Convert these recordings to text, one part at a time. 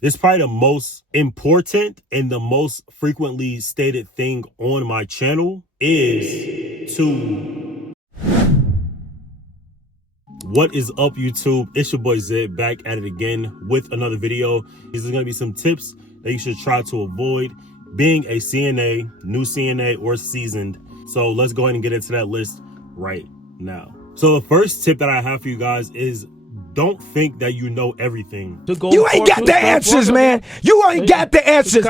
This is probably the most important and the most frequently stated thing on my channel is to... What is up, YouTube? It's your boy Zed back at it again with another video. These are going to be some tips that you should try to avoid being a CNA, new CNA, or seasoned. So let's go ahead and get into that list right now. So the first tip that I have for you guys is don't think that you know everything. You ain't got the answers, man. You ain't got the answers.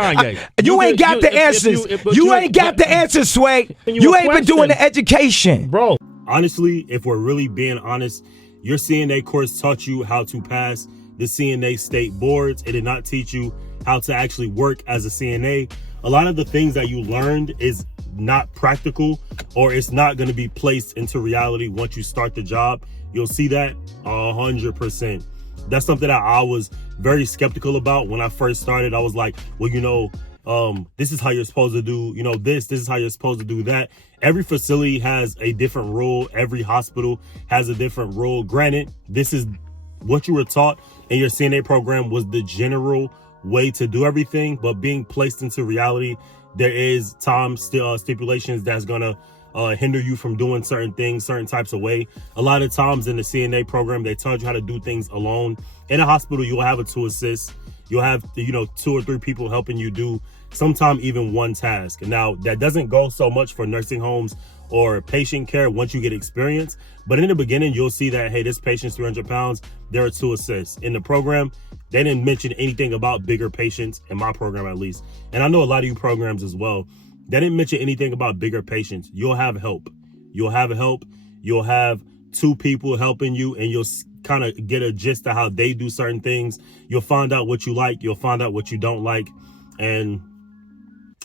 You ain't got the answers. You ain't got the answers, Sway. You ain't been doing the education. Bro, honestly, if we're really being honest, your CNA course taught you how to pass the CNA state boards. It did not teach you how to actually work as a CNA. A lot of the things that you learned is not practical, or it's not going to be placed into reality once you start the job. You'll see that 100%. That's something that I was very skeptical about when I first started. I was like, well, you know, this is how you're supposed to do, you know, this is how you're supposed to do that. Every facility has a different rule. Every hospital has a different rule. Granted, this is what you were taught in your CNA program was the general way to do everything, but being placed into reality, there is stipulations that's gonna hinder you from doing certain things, certain types of way. A lot of times in the CNA program, they taught you how to do things alone. In a hospital, you'll have a 2 assist. You'll have, you know, 2 or 3 people helping you do sometimes even one task. Now, that doesn't go so much for nursing homes or patient care once you get experience. But in the beginning, you'll see that, hey, this patient's 300 pounds. There are 2 assists. In the program, they didn't mention anything about bigger patients, in my program at least. And I know a lot of you programs as well. They didn't mention anything about bigger patients. You'll have help. You'll have help. You'll have 2 people helping you, and you'll kind of get a gist of how they do certain things. You'll find out what you like. You'll find out what you don't like. And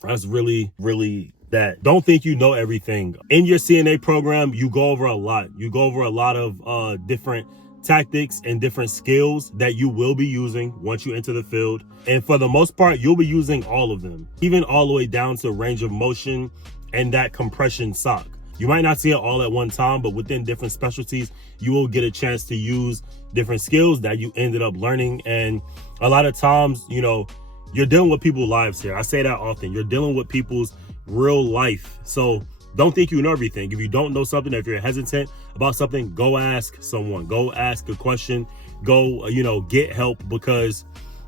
that's really, really that. Don't think you know everything. In your CNA program, you go over a lot. You go over a lot of different tactics and different skills that you will be using once you enter the field. And for the most part, you'll be using all of them, even all the way down to range of motion and that compression sock. You might not see it all at one time, but within different specialties, you will get a chance to use different skills that you ended up learning. And a lot of times, you know, you're dealing with people's lives here. I say that often. You're dealing with people's real life. So don't think you know everything. If you don't know something, if you're hesitant about something, go ask someone. Go ask a question. Go, you know, get help, because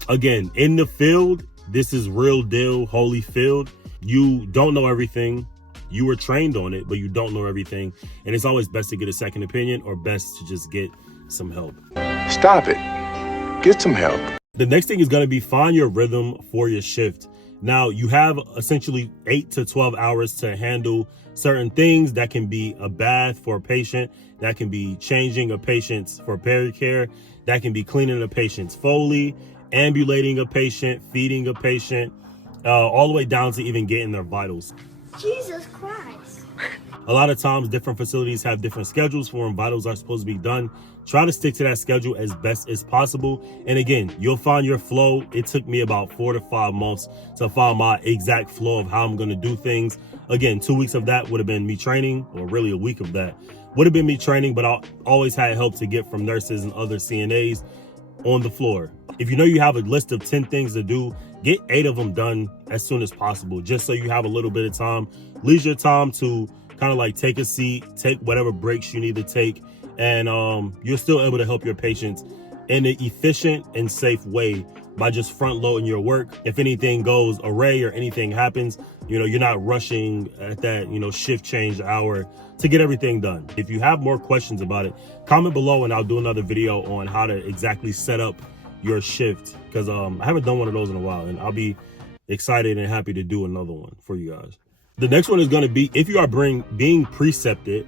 again, in the field, this is real deal, holy field. You don't know everything. You were trained on it, but you don't know everything. And it's always best to get a second opinion, or best to just get some help. Stop it. Get some help. The next thing is going to be find your rhythm for your shift. Now, you have essentially 8 to 12 hours to handle certain things. That can be a bath for a patient. That can be changing a patient's for pericare. That can be cleaning a patient's Foley, ambulating a patient, feeding a patient, all the way down to even getting their vitals. Jesus Christ. A lot of times, different facilities have different schedules for when vitals are supposed to be done. Try to stick to that schedule as best as possible. And again, you'll find your flow. It took me about 4 to 5 months to find my exact flow of how I'm going to do things. Again, 2 weeks of that would have been me training, or really a week of that would have been me training, but I always had help to get from nurses and other CNAs on the floor. If you know you have a list of 10 things to do, get 8 of them done as soon as possible, just so you have a little bit of time, leisure time to kind of like take a seat, take whatever breaks you need to take, and you're still able to help your patients in an efficient and safe way by just front loading your work. If anything goes awry or anything happens, you know, you're not rushing at that, you know, shift change hour to get everything done. If you have more questions about it, comment below and I'll do another video on how to exactly set up your shift, because I haven't done one of those in a while, and I'll be excited and happy to do another one for you guys. The next one is going to be, if you are being precepted,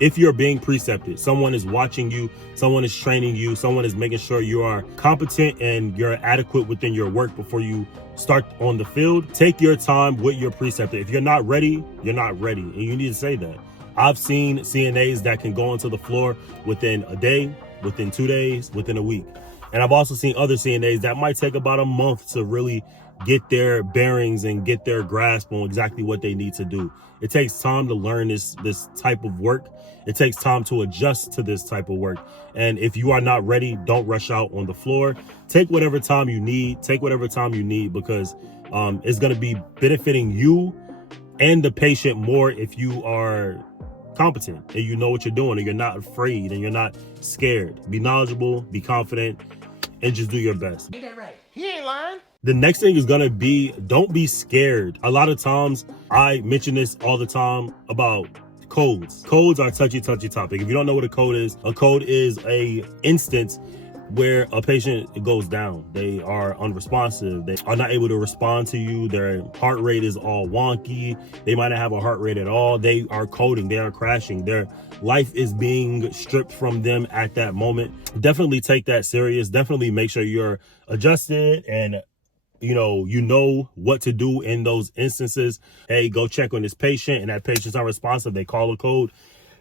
if you're being precepted, someone is watching you, someone is training you, someone is making sure you are competent and you're adequate within your work before you start on the field. Take your time with your preceptor. If you're not ready, you're not ready, and you need to say that. I've seen CNAs that can go onto the floor within a day, within 2 days, within a week. And I've also seen other CNAs that might take about a month to really get their bearings and get their grasp on exactly what they need to do. It takes time to learn this type of work. It takes time to adjust to this type of work. And if you are not ready, don't rush out on the floor. Take whatever time you need. Because it's going to be benefiting you and the patient more if you are competent and you know what you're doing and you're not afraid and you're not scared. Be knowledgeable, be confident, and just do your best. Ain't that right? He ain't lying. The next thing is gonna be, don't be scared. A lot of times, I mention this all the time about codes. Codes are a touchy topic. If you don't know what a code is a instance where a patient goes down. They are unresponsive. They are not able to respond to you. Their heart rate is all wonky. They might not have a heart rate at all. They are coding. They are crashing. Their life is being stripped from them at that moment. Definitely take that serious. Definitely make sure you're adjusted and you know what to do in those instances. Hey, go check on this patient, and that patient's not responsive. They call a code.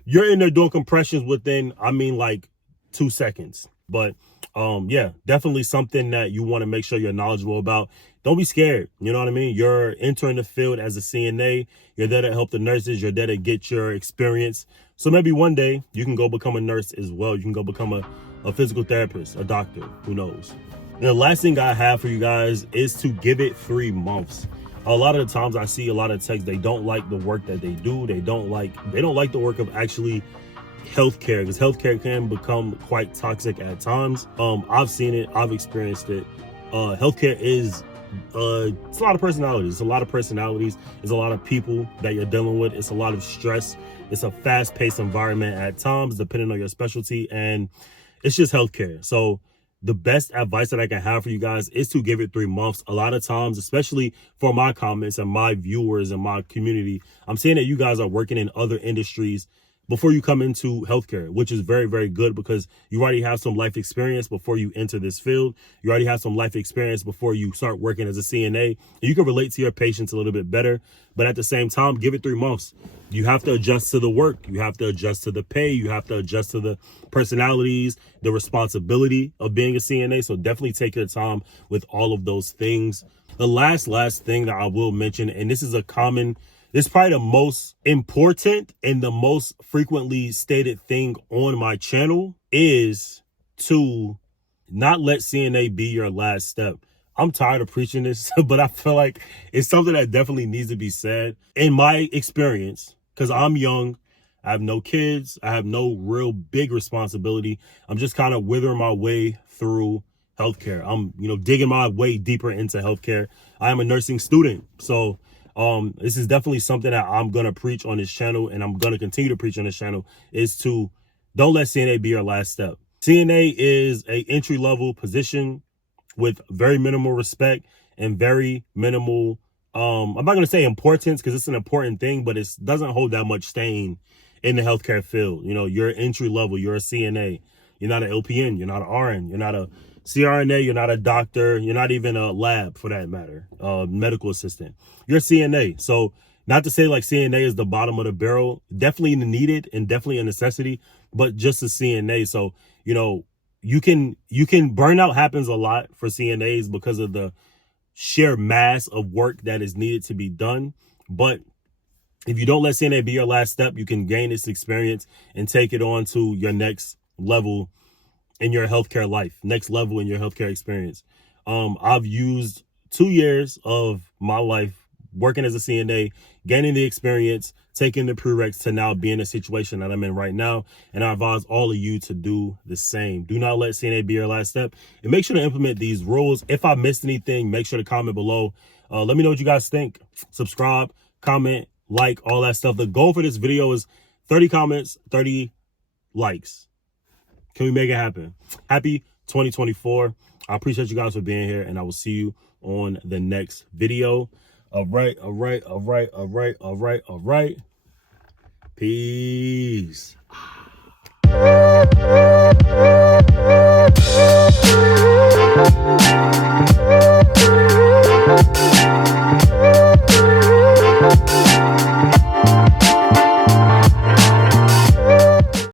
You're in there doing compressions within, like 2 seconds. But yeah, definitely something that you want to make sure you're knowledgeable about. Don't be scared. You know what I mean? You're entering the field as a CNA. You're there to help the nurses. You're there to get your experience. So maybe one day you can go become a nurse as well. You can go become a physical therapist, a doctor, who knows? And the last thing I have for you guys is to give it 3 months. A lot of the times I see a lot of techs, they don't like the work that they do. They don't like the work of actually healthcare, because healthcare can become quite toxic at times. I've seen it, I've experienced it. Healthcare is it's a lot of personalities. It's a lot of people that you're dealing with. It's a lot of stress. It's a fast-paced environment at times, depending on your specialty, and it's just healthcare. So the best advice that I can have for you guys is to give it 3 months. A lot of times, especially for my comments and my viewers and my community, I'm seeing that you guys are working in other industries before you come into healthcare, which is very, very good, because you already have some life experience before you enter this field. You already have some life experience before you start working as a CNA. And you can relate to your patients a little bit better, but at the same time, give it 3 months. You have to adjust to the work. You have to adjust to the pay. You have to adjust to the personalities, the responsibility of being a CNA. So definitely take your time with all of those things. The last thing that I will mention, and this is this is probably the most important and the most frequently stated thing on my channel, is to not let CNA be your last step. I'm tired of preaching this, but I feel like it's something that definitely needs to be said. In my experience, because I'm young, I have no kids, I have no real big responsibility. I'm just kind of withering my way through healthcare. I'm, digging my way deeper into healthcare. I am a nursing student. So this is definitely something that I'm going to preach on this channel, and I'm going to continue to preach on this channel, is to don't let CNA be your last step. CNA is a entry-level position with very minimal respect and very minimal, I'm not going to say importance, because it's an important thing, but it doesn't hold that much stain in the healthcare field. You're entry level, you're a CNA. You're not an LPN, you're not an RN, you're not a CRNA, you're not a doctor, you're not even a lab for that matter, medical assistant. You're CNA. So not to say like CNA is the bottom of the barrel, definitely needed and definitely a necessity, but just a CNA. So, you can burnout happens a lot for CNAs because of the sheer mass of work that is needed to be done. But if you don't let CNA be your last step, you can gain this experience and take it on to your next level in your healthcare life, next level in your healthcare experience. I've used 2 years of my life working as a CNA, gaining the experience, taking the prereqs to now be in a situation that I'm in right now. And I advise all of you to do the same. Do not let CNA be your last step, and make sure to implement these rules. If I missed anything, make sure to comment below. Let me know what you guys think. Subscribe, comment, like, all that stuff. The goal for this video is 30 comments, 30 likes. Can we make it happen? Happy 2024. I appreciate you guys for being here, and I will see you on the next video. All right. Peace.